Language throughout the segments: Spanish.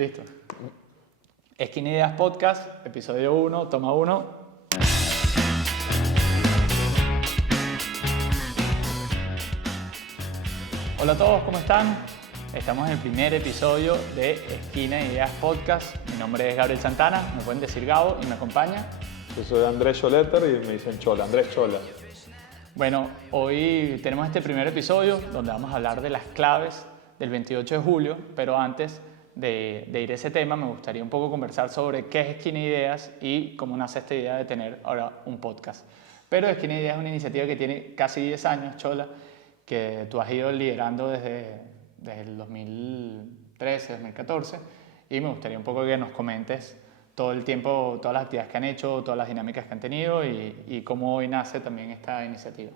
Listo. Esquina Ideas Podcast, episodio 1, toma 1. Hola a todos, ¿cómo están? Estamos en el primer episodio de Esquina Ideas Podcast. Mi nombre es Gabriel Santana, me pueden decir Gabo y me acompaña. Yo soy Andrés Choleter y me dicen Chola, Andrés Chola. Bueno, hoy tenemos este primer episodio donde vamos a hablar de las claves del 28 de julio, pero antes de ir a ese tema me gustaría un poco conversar sobre qué es Esquina Ideas y cómo nace esta idea de tener ahora un podcast. Pero Esquina Ideas es una iniciativa que tiene casi 10 años, Chola, que tú has ido liderando desde el 2013, 2014, y me gustaría un poco que nos comentes todo el tiempo, todas las actividades que han hecho, todas las dinámicas que han tenido y cómo hoy nace también esta iniciativa.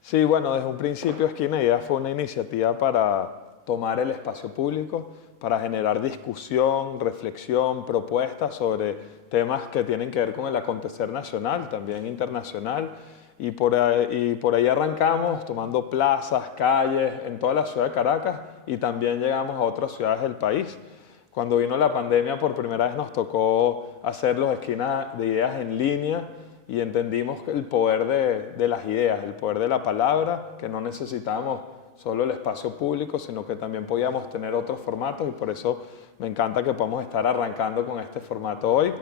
Sí, bueno, desde un principio Esquina Ideas fue una iniciativa para tomar el espacio público, para generar discusión, reflexión, propuestas sobre temas que tienen que ver con el acontecer nacional, también internacional. Y por ahí arrancamos tomando plazas, calles en toda la ciudad de Caracas y también llegamos a otras ciudades del país. Cuando vino la pandemia por primera vez nos tocó hacer los Esquinas de Ideas en línea y entendimos el poder de las ideas, el poder de la palabra, que no necesitábamos solo el espacio público, sino que también podíamos tener otros formatos y por eso me encanta que podamos estar arrancando con este formato hoy.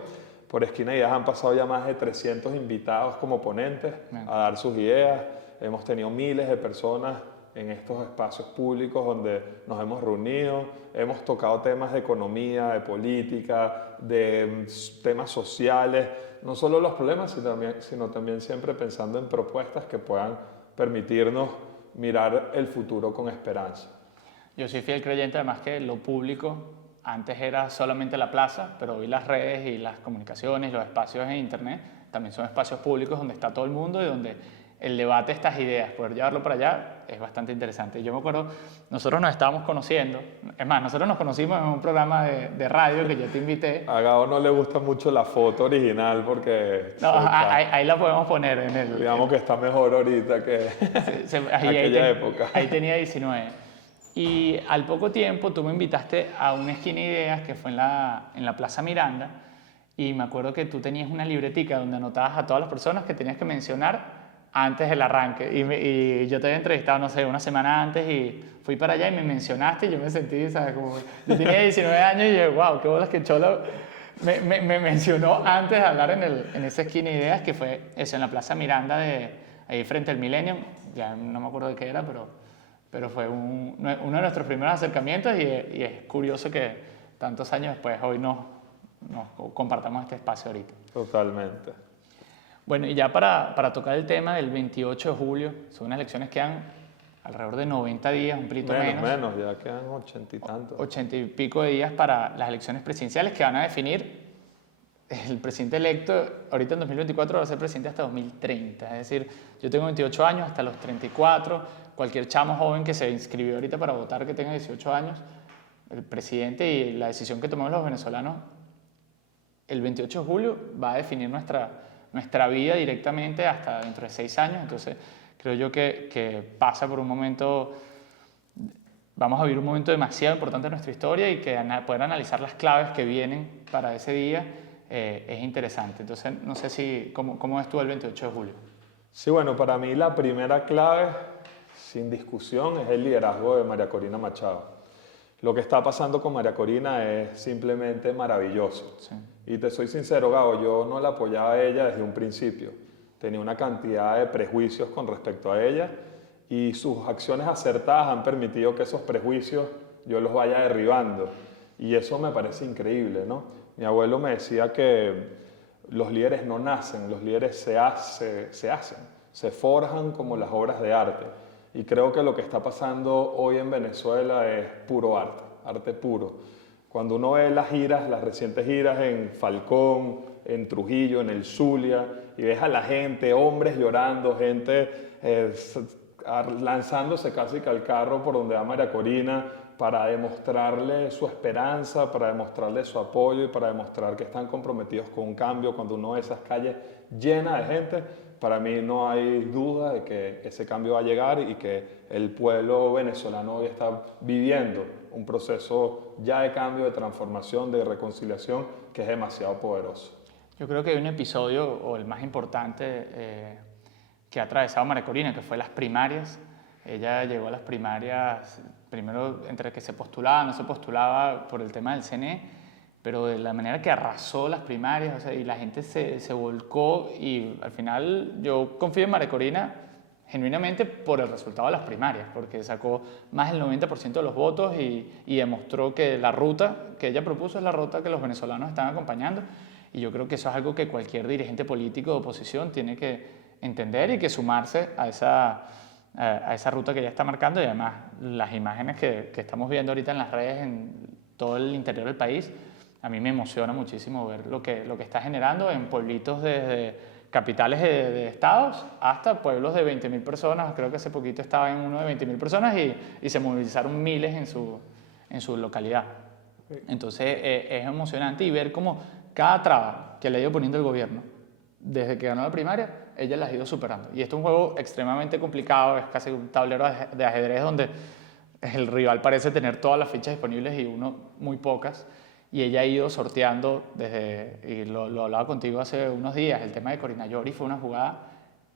Por Esquina Ideas han pasado ya más de 300 invitados como ponentes a dar sus ideas. Hemos tenido miles de personas en estos espacios públicos donde nos hemos reunido. Hemos tocado temas de economía, de política, de temas sociales. No solo los problemas, sino también siempre pensando en propuestas que puedan permitirnos mirar el futuro con esperanza. Yo soy fiel creyente además que lo público antes era solamente la plaza, pero hoy las redes y las comunicaciones, los espacios en internet también son espacios públicos donde está todo el mundo y donde el debate de estas ideas, poder llevarlo para allá es bastante interesante. Yo me acuerdo, nosotros nos estábamos conociendo, es más, nosotros nos conocimos en un programa de radio que yo te invité. A Gabo no le gusta mucho la foto original porque... No, ahí la podemos poner en el... Digamos que está mejor ahorita que aquella época. Ahí tenía 19. Y al poco tiempo tú me invitaste a una Esquina Ideas que fue en la Plaza Miranda y me acuerdo que tú tenías una libretica donde anotabas a todas las personas que tenías que mencionar antes del arranque y yo te había entrevistado, no sé, una semana antes y fui para allá y me mencionaste y yo me sentí, ¿sabes? Como yo tenía 19 años y yo, wow, qué bolas que Cholo me mencionó antes de hablar en esa Esquina Ideas que fue eso, en la Plaza Miranda ahí frente al Millennium, ya no me acuerdo de qué era, pero fue uno de nuestros primeros acercamientos y es curioso que tantos años después hoy nos compartamos este espacio ahorita. Totalmente. Bueno, y ya para tocar el tema del 28 de julio, son unas elecciones que quedan alrededor de 90 días, un pelito menos. Menos, ya quedan 80 y tantos. 80 y pico de días para las elecciones presidenciales que van a definir el presidente electo, ahorita en 2024 va a ser presidente hasta 2030. Es decir, yo tengo 28 años, hasta los 34, cualquier chamo joven que se inscribió ahorita para votar que tenga 18 años, el presidente y la decisión que tomamos los venezolanos el 28 de julio va a definir nuestra vida directamente hasta dentro de 6 años. Entonces, creo yo que pasa por un momento, vamos a vivir un momento demasiado importante en nuestra historia y que poder analizar las claves que vienen para ese día es interesante. Entonces, no sé ¿cómo ves tú el 28 de julio? Sí, bueno, para mí la primera clave, sin discusión, es el liderazgo de María Corina Machado. Lo que está pasando con María Corina es simplemente maravilloso. Sí. Y te soy sincero, Gabo, yo no la apoyaba a ella desde un principio. Tenía una cantidad de prejuicios con respecto a ella y sus acciones acertadas han permitido que esos prejuicios yo los vaya derribando. Y eso me parece increíble, ¿no? Mi abuelo me decía que los líderes no nacen, los líderes se hacen, se forjan como las obras de arte. Y creo que lo que está pasando hoy en Venezuela es puro arte, arte puro. Cuando uno ve las recientes giras en Falcón, en Trujillo, en el Zulia, y ves a la gente, hombres llorando, gente lanzándose casi que al carro por donde va María Corina para demostrarle su esperanza, para demostrarle su apoyo y para demostrar que están comprometidos con un cambio. Cuando uno ve esas calles llenas de gente, para mí no hay duda de que ese cambio va a llegar y que el pueblo venezolano hoy está viviendo un proceso ya de cambio, de transformación, de reconciliación, que es demasiado poderoso. Yo creo que hay un episodio, o el más importante, que ha atravesado María Corina, que fue las primarias. Ella llegó a las primarias, primero entre que se postulaba, no se postulaba por el tema del CNE, pero de la manera que arrasó las primarias, o sea, y la gente se volcó, y al final yo confío en María Corina genuinamente por el resultado de las primarias, porque sacó más del 90% de los votos y demostró que la ruta que ella propuso es la ruta que los venezolanos están acompañando. Y yo creo que eso es algo que cualquier dirigente político de oposición tiene que entender y que sumarse a esa ruta que ella está marcando. Y además las imágenes que estamos viendo ahorita en las redes en todo el interior del país, a mí me emociona muchísimo ver lo que está generando en pueblitos desde capitales de estados hasta pueblos de 20.000 personas. Creo que hace poquito estaba en uno de 20.000 personas y se movilizaron miles en su localidad. Entonces es emocionante, y ver cómo cada traba que le ha ido poniendo el gobierno desde que ganó la primaria, ella las ha ido superando. Y esto es un juego extremadamente complicado, es casi un tablero de ajedrez donde el rival parece tener todas las fichas disponibles y uno muy pocas. Y ella ha ido sorteando y lo hablaba contigo hace unos días, el tema de Corina Lloris fue una jugada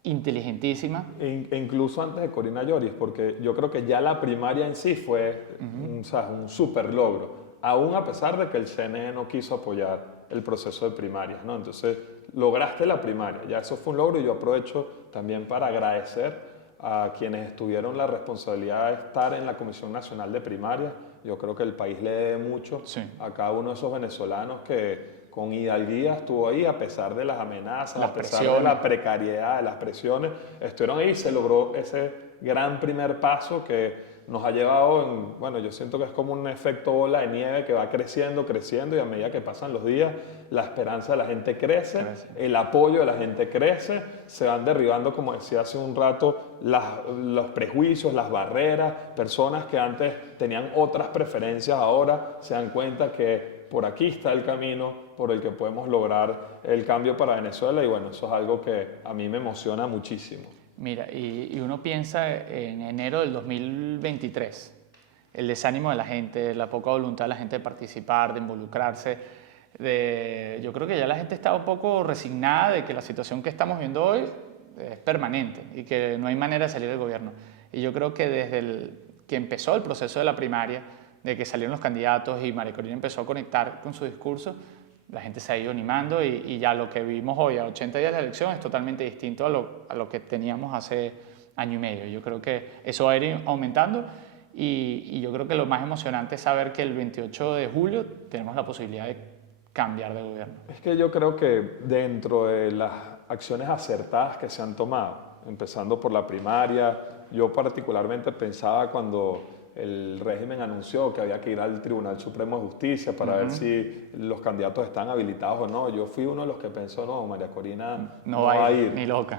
inteligentísima. E incluso antes de Corina Lloris, porque yo creo que ya la primaria en sí fue un súper logro, aún a pesar de que el CNE no quiso apoyar el proceso de primarias, ¿no? Entonces, lograste la primaria, ya eso fue un logro, y yo aprovecho también para agradecer a quienes tuvieron la responsabilidad de estar en la Comisión Nacional de Primarias. Yo creo que el país le debe mucho a cada uno de esos venezolanos que con hidalguía estuvo ahí a pesar de las amenazas, a pesar de la precariedad, de las presiones, estuvieron ahí y se logró ese gran primer paso que nos ha llevado bueno, yo siento que es como un efecto bola de nieve que va creciendo, creciendo, y a medida que pasan los días, la esperanza de la gente crece, el apoyo de la gente crece, se van derribando, como decía hace un rato, los prejuicios, las barreras, personas que antes tenían otras preferencias, ahora se dan cuenta que por aquí está el camino por el que podemos lograr el cambio para Venezuela, y bueno, eso es algo que a mí me emociona muchísimo. Mira, y uno piensa en enero del 2023, el desánimo de la gente, la poca voluntad de la gente de participar, de involucrarse. Yo creo que ya la gente está un poco resignada de que la situación que estamos viendo hoy es permanente y que no hay manera de salir del gobierno. Y yo creo que desde que empezó el proceso de la primaria, de que salieron los candidatos y María Corina empezó a conectar con su discurso, la gente se ha ido animando, y ya lo que vimos hoy a 80 días de la elección es totalmente distinto a lo que teníamos hace año y medio. Yo creo que eso va a ir aumentando, y yo creo que lo más emocionante es saber que el 28 de julio tenemos la posibilidad de cambiar de gobierno. Es que yo creo que dentro de las acciones acertadas que se han tomado, empezando por la primaria, yo particularmente pensaba cuando el régimen anunció que había que ir al Tribunal Supremo de Justicia para ver si los candidatos están habilitados o no. Yo fui uno de los que pensó, no, María Corina no va a ir. Ni loca.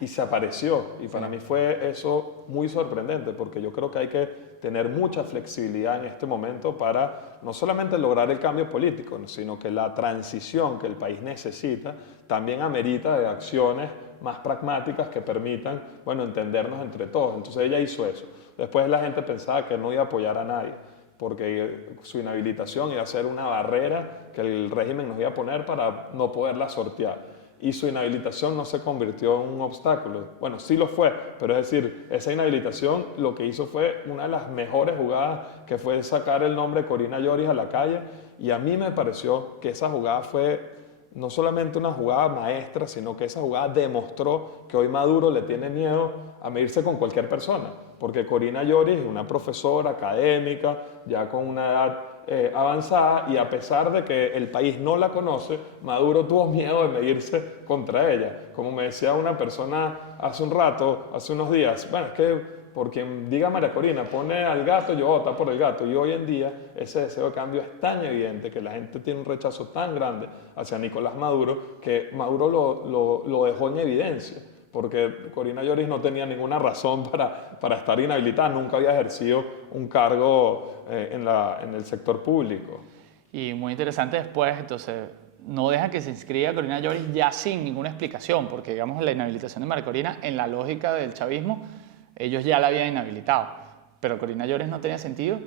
Y se apareció. Y para mí fue eso muy sorprendente, porque yo creo que hay que tener mucha flexibilidad en este momento para no solamente lograr el cambio político, sino que la transición que el país necesita también amerita de acciones más pragmáticas que permitan, bueno, entendernos entre todos. Entonces ella hizo eso. Después la gente pensaba que no iba a apoyar a nadie, porque su inhabilitación iba a ser una barrera que el régimen nos iba a poner para no poderla sortear. Y su inhabilitación no se convirtió en un obstáculo. Bueno, sí lo fue, pero es decir, esa inhabilitación lo que hizo fue una de las mejores jugadas, que fue sacar el nombre de Corina Lloris a la calle, y a mí me pareció que esa jugada fue no solamente una jugada maestra, sino que esa jugada demostró que hoy Maduro le tiene miedo a medirse con cualquier persona, porque Corina Lloris es una profesora académica, ya con una edad avanzada, y a pesar de que el país no la conoce, Maduro tuvo miedo de medirse contra ella. Como me decía una persona hace un rato, hace unos días, bueno, es que por quien diga María Corina, pone al gato, yo voto por el gato. Y hoy en día ese deseo de cambio es tan evidente, que la gente tiene un rechazo tan grande hacia Nicolás Maduro, que Maduro lo dejó en evidencia, porque Corina Lloris no tenía ninguna razón para estar inhabilitada, nunca había ejercido un cargo en el sector público. Y muy interesante después, entonces, no deja que se inscriba Corina Lloris ya sin ninguna explicación, porque digamos la inhabilitación de María Corina, en la lógica del chavismo, ellos ya la habían inhabilitado, pero Corina Lloris no tenía sentido,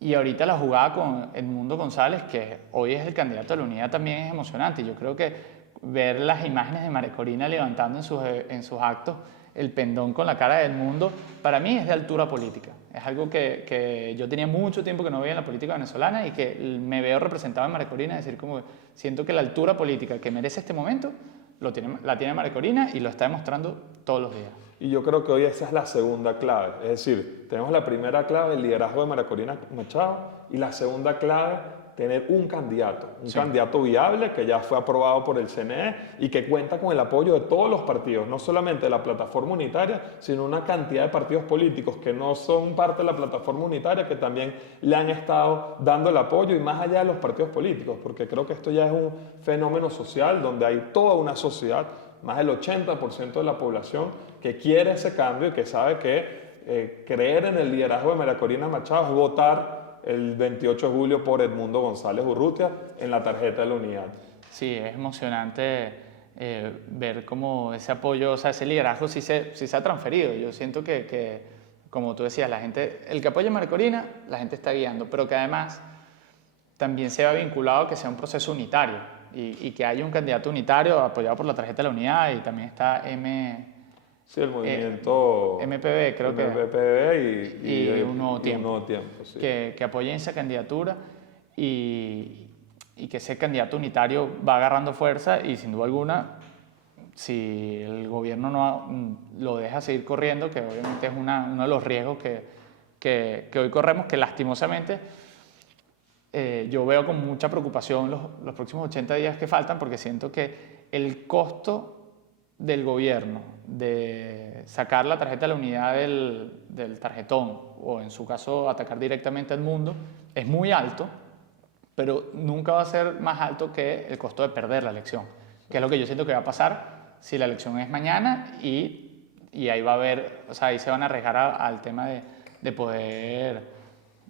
Y ahorita la jugada con Edmundo González, que hoy es el candidato a la unidad, también es emocionante. Yo creo que ver las imágenes de María Corina levantando en sus actos el pendón con la cara de Edmundo, para mí es de altura política. Es algo que yo tenía mucho tiempo que no veía en la política venezolana y que me veo representado en María Corina, es decir, como siento que la altura política que merece este momento la tiene María Corina y lo está demostrando todos los días. Y yo creo que hoy esa es la segunda clave. Es decir, tenemos la primera clave, el liderazgo de María Corina Machado, y la segunda clave, tener un candidato viable que ya fue aprobado por el CNE y que cuenta con el apoyo de todos los partidos, no solamente de la plataforma unitaria, sino una cantidad de partidos políticos que no son parte de la plataforma unitaria, que también le han estado dando el apoyo, y más allá de los partidos políticos, porque creo que esto ya es un fenómeno social donde hay toda una sociedad, más del 80% de la población, que quiere ese cambio y que sabe que creer en el liderazgo de María Corina Machado es votar el 28 de julio por Edmundo González Urrutia en la tarjeta de la unidad. Sí, es emocionante ver cómo ese apoyo, o sea, ese liderazgo sí se ha transferido. Yo siento que, como tú decías, la gente, el que apoya a María Corina, la gente está guiando, pero que además también se ha vinculado a que sea un proceso unitario y que haya un candidato unitario apoyado por la tarjeta de la unidad, y también está Sí, el movimiento MPB, creo que. MPB Y Un Nuevo Tiempo. Un Nuevo Tiempo, sí. Que apoyen esa candidatura y que ese candidato unitario va agarrando fuerza, y sin duda alguna, si el gobierno no lo deja seguir corriendo, que obviamente es uno de los riesgos que hoy corremos, que lastimosamente yo veo con mucha preocupación los próximos 80 días que faltan, porque siento que el costo del gobierno de sacar la tarjeta de la unidad del tarjetón, o en su caso atacar directamente al mundo, es muy alto, pero nunca va a ser más alto que el costo de perder la elección, que es lo que yo siento que va a pasar si la elección es mañana, y ahí va a haber, o sea, ahí se van a arriesgar al tema de poder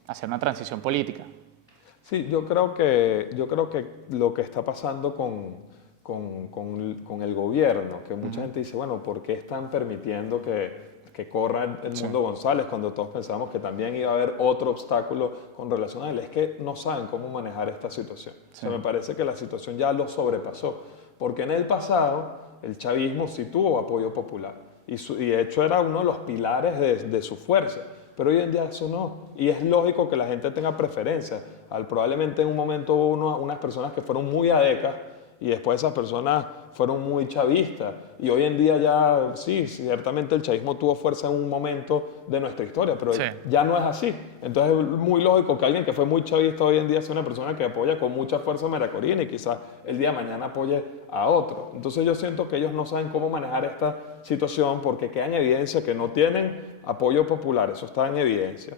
hacer una transición política. Sí, yo creo que lo que está pasando con el gobierno, que mucha gente dice, bueno, ¿por qué están permitiendo que corra Edmundo González cuando todos pensábamos que también iba a haber otro obstáculo con relación a él? Es que no saben cómo manejar esta situación. O sea, me parece que la situación ya lo sobrepasó, porque en el pasado el chavismo sí tuvo apoyo popular y de hecho era uno de los pilares de su fuerza. Pero hoy en día eso no. Y es lógico que la gente tenga preferencias. Probablemente en un momento hubo unas personas que fueron muy adecas y después esas personas fueron muy chavistas. Y hoy en día ya, sí, ciertamente el chavismo tuvo fuerza en un momento de nuestra historia, pero ya no es así. Entonces es muy lógico que alguien que fue muy chavista hoy en día sea una persona que apoya con mucha fuerza a María Corina y quizás el día de mañana apoye a otro. Entonces yo siento que ellos no saben cómo manejar esta situación, porque queda en evidencia que no tienen apoyo popular, eso está en evidencia,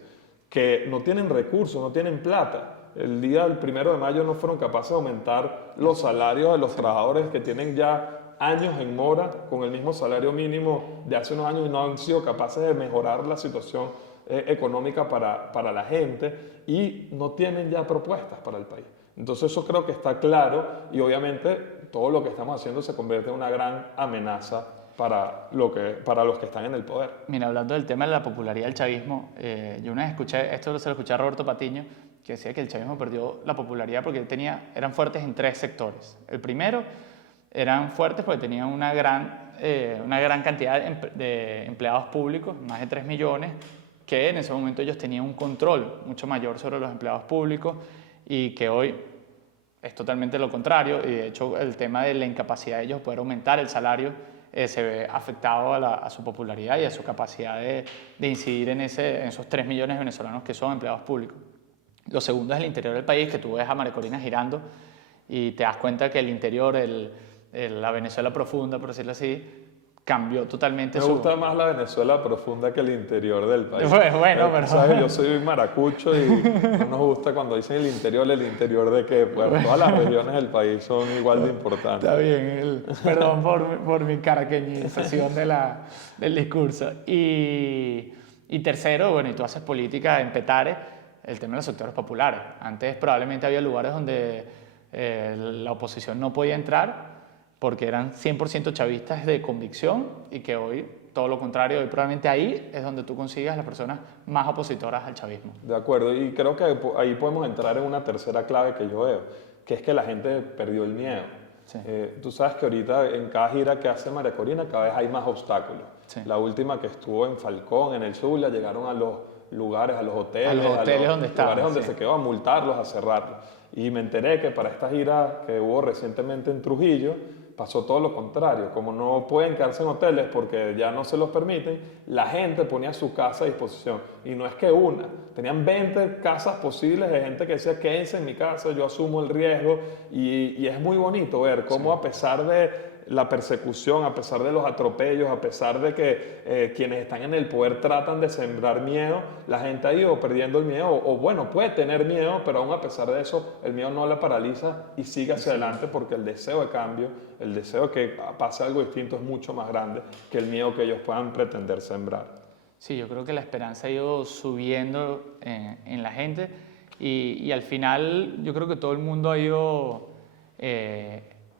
que no tienen recursos, no tienen plata. El día del 1 de mayo no fueron capaces de aumentar los salarios de los trabajadores que tienen ya años en mora con el mismo salario mínimo de hace unos años, y no han sido capaces de mejorar la situación económica para la gente, y no tienen ya propuestas para el país. Entonces eso creo que está claro, y obviamente todo lo que estamos haciendo se convierte en una gran amenaza para los que están en el poder. Mira, hablando del tema de la popularidad del chavismo, yo una vez escuché, esto se lo escuché a Roberto Patiño, que decía que el chavismo perdió la popularidad porque eran fuertes en 3 sectores. El primero, eran fuertes porque tenían una gran cantidad de empleados públicos, más de 3 millones, que en ese momento ellos tenían un control mucho mayor sobre los empleados públicos, y que hoy es totalmente lo contrario, y de hecho el tema de la incapacidad de ellos poder aumentar el salario se ve afectado a su popularidad y a su capacidad de incidir en esos 3 millones de venezolanos que son empleados públicos. Lo segundo es el interior del país, que tú ves a María Corina girando y te das cuenta que el interior, la Venezuela profunda, por decirlo así, cambió totalmente. Me gusta más la Venezuela profunda que el interior del país. Bueno, pero... ¿Sabes? Yo soy maracucho y no nos gusta cuando dicen el interior de qué. Pues todas las regiones del país son igual de importantes. Está bien, perdón por mi caraqueñización del discurso. Y tercero, bueno, y tú haces política en Petare, el tema de los sectores populares. Antes probablemente había lugares donde la oposición no podía entrar porque eran 100% chavistas de convicción, y que hoy todo lo contrario, y probablemente ahí es donde tú consigas las personas más opositoras al chavismo. De acuerdo, y creo que ahí podemos entrar en una tercera clave que yo veo, que es que la gente perdió el miedo. Sí. Tú sabes que ahorita en cada gira que hace María Corina cada vez hay más obstáculos. Sí. La última que estuvo en Falcón, en el Zulia, llegaron a los lugares, a los hoteles, donde estaban, lugares donde sí. se quedó a multarlos, a cerrarlos. Y me enteré que para esta gira que hubo recientemente en Trujillo, pasó todo lo contrario. Como no pueden quedarse en hoteles porque ya no se los permiten, la gente ponía su casa a disposición. Y no es que una, tenían 20 casas posibles de gente que decía, quédense en mi casa, yo asumo el riesgo. Y es muy bonito ver cómo a pesar de la persecución, a pesar de los atropellos, a pesar de que quienes están en el poder tratan de sembrar miedo, la gente ha ido perdiendo el miedo, o bueno, puede tener miedo, pero aún a pesar de eso, el miedo no la paraliza y sigue hacia adelante porque el deseo de cambio, el deseo de que pase algo distinto es mucho más grande que el miedo que ellos puedan pretender sembrar. Sí, yo creo que la esperanza ha ido subiendo en la gente y al final yo creo que todo el mundo ha ido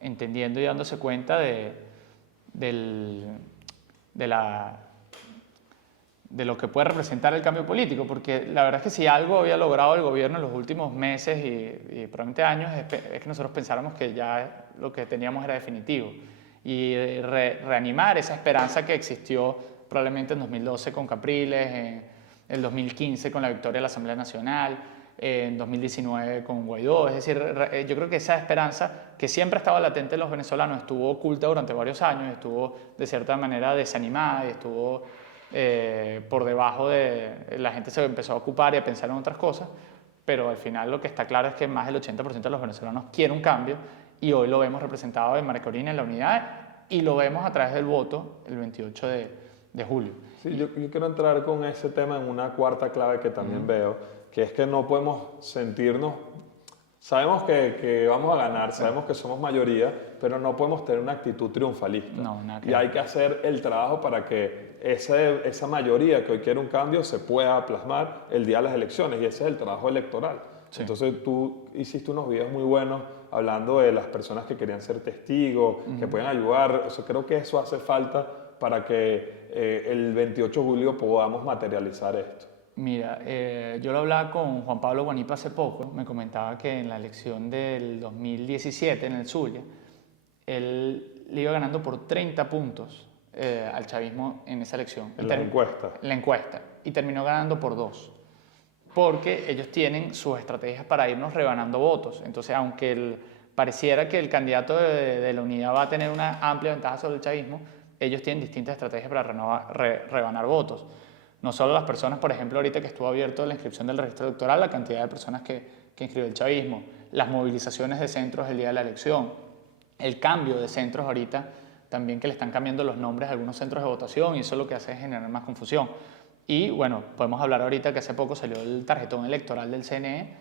entendiendo y dándose cuenta de lo que puede representar el cambio político, porque la verdad es que si algo había logrado el gobierno en los últimos meses y probablemente años es que nosotros pensáramos que ya lo que teníamos era definitivo y reanimar esa esperanza que existió probablemente en 2012 con Capriles, en el 2015 con la victoria de la Asamblea Nacional, en 2019 con Guaidó. Es decir, yo creo que esa esperanza que siempre estaba latente en los venezolanos estuvo oculta durante varios años, estuvo de cierta manera desanimada y estuvo por debajo de... La gente se empezó a ocupar y a pensar en otras cosas, pero al final lo que está claro es que más del 80% de los venezolanos quiere un cambio y hoy lo vemos representado en María Corina, en la unidad, y lo vemos a través del voto el 28 de julio. Sí, yo quiero entrar con ese tema en una cuarta clave que también veo, que es que no podemos sentirnos, sabemos que vamos a ganar, sabemos que somos mayoría, pero no podemos tener una actitud triunfalista. No, nada que y ver. hay que hacer el trabajo para que esa mayoría que hoy quiere un cambio se pueda plasmar el día de las elecciones, y ese es el trabajo electoral. Sí. Entonces tú hiciste unos videos muy buenos hablando de las personas que querían ser testigos, que pueden ayudar. Creo que eso hace falta para que el 28 de julio podamos materializar esto. Mira, yo lo hablaba con Juan Pablo Guanipa hace poco, me comentaba que en la elección del 2017 en el Zulia, él le iba ganando por 30 puntos al chavismo en esa elección. En la encuesta. En la encuesta, y terminó ganando por 2, porque ellos tienen sus estrategias para irnos rebanando votos. Entonces, aunque pareciera que el candidato de la unidad va a tener una amplia ventaja sobre el chavismo, ellos tienen distintas estrategias para rebanar votos. No solo las personas, por ejemplo, ahorita que estuvo abierto la inscripción del registro electoral, la cantidad de personas que inscribió el chavismo, las movilizaciones de centros el día de la elección, el cambio de centros ahorita, también que le están cambiando los nombres a algunos centros de votación y eso lo que hace es generar más confusión. Y bueno, podemos hablar ahorita que hace poco salió el tarjetón electoral del CNE,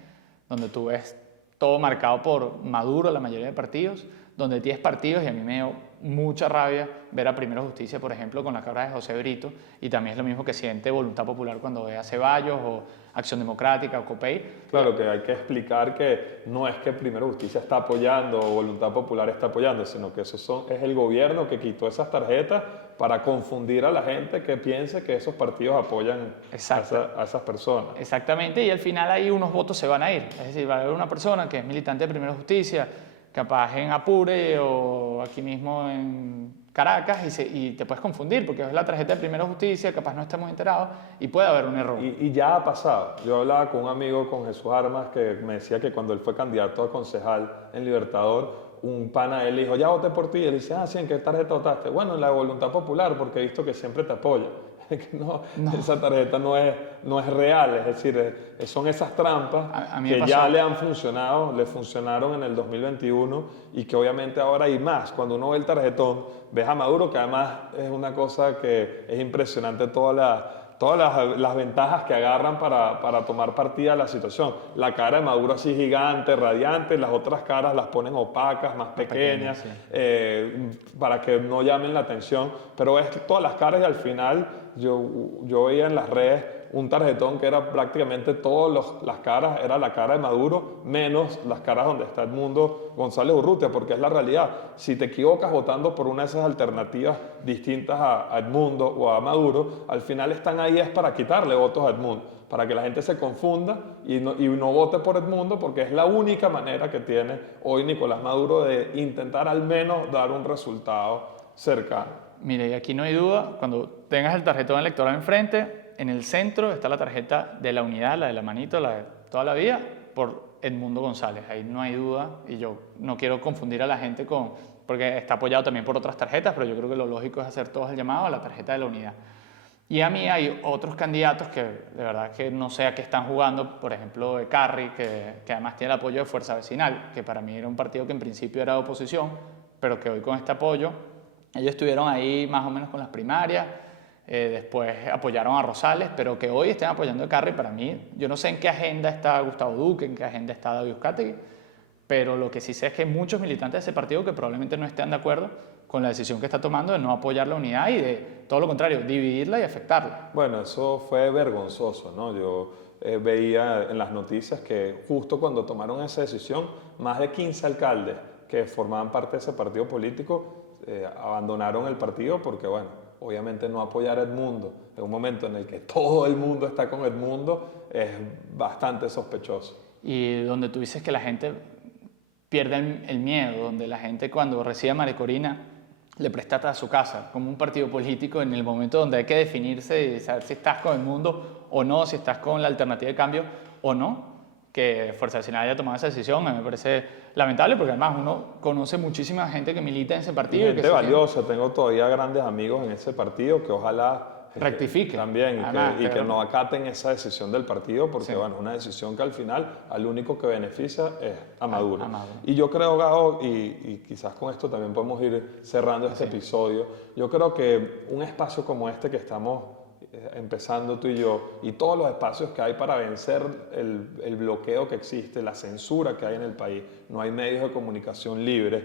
donde tú ves todo marcado por Maduro, la mayoría de partidos, donde 10 partidos, y a mí me dio mucha rabia ver a Primero Justicia, por ejemplo, con la cara de José Brito, y también es lo mismo que siente Voluntad Popular cuando ve a Ceballos o Acción Democrática o COPEI. Claro, que hay que explicar que no es que Primero Justicia está apoyando o Voluntad Popular está apoyando, sino que es el gobierno que quitó esas tarjetas para confundir a la gente que piense que esos partidos apoyan a esas personas. Exactamente, y al final ahí unos votos se van a ir. Es decir, va a haber una persona que es militante de Primero Justicia, capaz en Apure o aquí mismo en Caracas, y te puedes confundir porque ves la tarjeta de Primero Justicia, capaz no estés muy enterado y puede haber un error. Y ya ha pasado. Yo hablaba con un amigo, con Jesús Armas, que me decía que cuando él fue candidato a concejal en Libertador, un pana de él le dijo, ya voté por ti. Y él dice, sí, ¿en qué tarjeta votaste? Bueno, en la de Voluntad Popular, porque he visto que siempre te apoya. No, esa tarjeta no es real, es decir, son esas trampas que ya le han funcionado, le funcionaron en el 2021 y que obviamente ahora hay más. Cuando uno ve el tarjetón, ves a Maduro, que además es una cosa que es impresionante, todas las ventajas que agarran para tomar partida de la situación. La cara de Maduro así gigante, radiante, las otras caras las ponen opacas, más pequeñas, sí. Para que no llamen la atención, pero ves todas las caras y al final yo veía en las redes un tarjetón que era prácticamente todas las caras, era la cara de Maduro, menos las caras donde está Edmundo González Urrutia, porque es la realidad. Si te equivocas votando por una de esas alternativas distintas a Edmundo o a Maduro, al final están ahí es para quitarle votos a Edmundo, para que la gente se confunda y no vote por Edmundo, porque es la única manera que tiene hoy Nicolás Maduro de intentar al menos dar un resultado cercano. Mire, y aquí no hay duda, cuando tengas el tarjetón electoral enfrente, en el centro está la tarjeta de la unidad, la de la manito, la de toda la vida, por Edmundo González. Ahí no hay duda, y yo no quiero confundir a la gente porque está apoyado también por otras tarjetas, pero yo creo que lo lógico es hacer todos el llamado a la tarjeta de la unidad. Y a mí hay otros candidatos que de verdad que no sé a qué están jugando, por ejemplo, Carri, que además tiene el apoyo de Fuerza Vecinal, que para mí era un partido que en principio era de oposición, pero que hoy con este apoyo, ellos estuvieron ahí más o menos con las primarias, después apoyaron a Rosales, pero que hoy estén apoyando a Carri, para mí, yo no sé en qué agenda está Gustavo Duque, en qué agenda está David Uzcategui, pero lo que sí sé es que hay muchos militantes de ese partido que probablemente no estén de acuerdo con la decisión que está tomando de no apoyar la unidad y de todo lo contrario, dividirla y afectarla. Bueno, eso fue vergonzoso, ¿no? Yo veía en las noticias que justo cuando tomaron esa decisión, más de 15 alcaldes que formaban parte de ese partido político abandonaron el partido porque, bueno, obviamente no apoyar a Edmundo en un momento en el que todo el mundo está con Edmundo es bastante sospechoso. Y donde tú dices que la gente pierde el miedo, donde la gente cuando recibe a María Corina le presta a su casa, como un partido político en el momento donde hay que definirse y saber si estás con Edmundo o no, si estás con la alternativa de cambio o no, que Fuerza Vecinal haya tomado esa decisión, me parece lamentable porque además uno conoce muchísima gente que milita en ese partido. Gente valiosa, tengo todavía grandes amigos en ese partido que ojalá rectifique también y que no acaten esa decisión del partido porque sí, bueno, es una decisión que al final al único que beneficia es a Maduro. A Maduro. Y yo creo, Gabo, y quizás con esto también podemos ir cerrando este episodio, yo creo que un espacio como este que estamos empezando tú y yo, y todos los espacios que hay para vencer el bloqueo que existe, la censura que hay en el país, no hay medios de comunicación libres,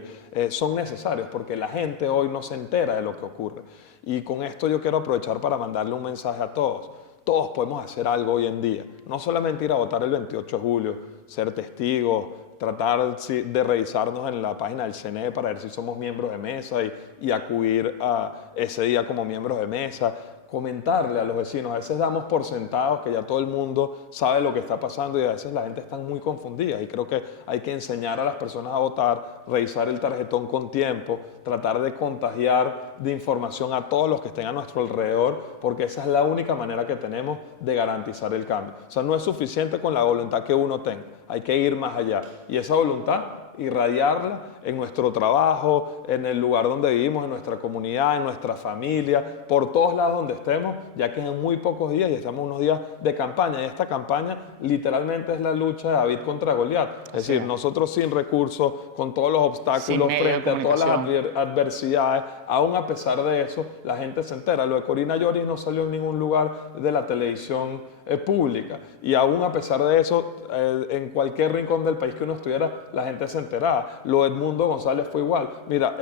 son necesarios porque la gente hoy no se entera de lo que ocurre. Y con esto yo quiero aprovechar para mandarle un mensaje a todos. Todos podemos hacer algo hoy en día, no solamente ir a votar el 28 de julio, ser testigos, tratar de revisarnos en la página del CNE para ver si somos miembros de mesa y acudir a ese día como miembros de mesa, comentarle a los vecinos. A veces damos por sentados que ya todo el mundo sabe lo que está pasando y a veces la gente está muy confundida y creo que hay que enseñar a las personas a votar, revisar el tarjetón con tiempo, tratar de contagiar de información a todos los que estén a nuestro alrededor porque esa es la única manera que tenemos de garantizar el cambio. O sea, no es suficiente con la voluntad que uno tenga, hay que ir más allá y esa voluntad irradiarla en nuestro trabajo, en el lugar donde vivimos, en nuestra comunidad, en nuestra familia, por todos lados donde estemos, ya que en muy pocos días y estamos unos días de campaña y esta campaña literalmente es la lucha de David contra Goliat, es decir, nosotros sin recursos, con todos los obstáculos frente a todas las adversidades, aún a pesar de eso, la gente se entera. Lo de Corina Lloris no salió en ningún lugar de la televisión pública y aún a pesar de eso, en cualquier rincón del país que uno estuviera, la gente se enteraba. Lo de Edmundo González fue igual. Mira,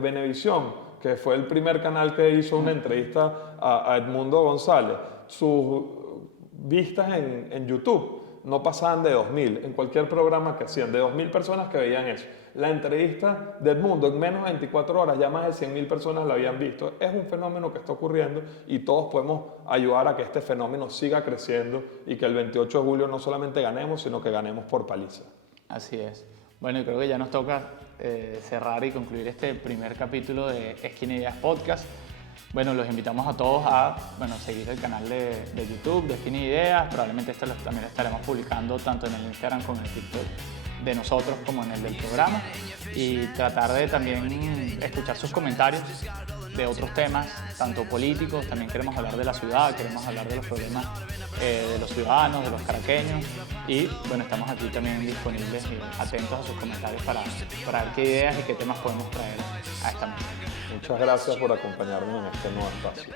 Venevisión, que fue el primer canal que hizo una entrevista a Edmundo González, sus vistas en YouTube no pasaban de 2.000, en cualquier programa que hacían, de 2.000 personas que veían eso. La entrevista de Edmundo en menos de 24 horas, ya más de 100.000 personas la habían visto. Es un fenómeno que está ocurriendo y todos podemos ayudar a que este fenómeno siga creciendo y que el 28 de julio no solamente ganemos, sino que ganemos por paliza. Así es. Bueno, y creo que ya nos toca cerrar y concluir este primer capítulo de Esquina Ideas Podcast. Bueno, los invitamos a todos a seguir el canal de YouTube de Esquina Ideas. Probablemente también lo estaremos publicando tanto en el Instagram como en el TikTok de nosotros como en el del programa. Y tratar de también escuchar sus comentarios de otros temas, tanto políticos, también queremos hablar de la ciudad, queremos hablar de los problemas de los ciudadanos, de los caraqueños. Y bueno, estamos aquí también disponibles y atentos a sus comentarios para ver qué ideas y qué temas podemos traer a esta mesa. Muchas gracias por acompañarnos en este nuevo espacio.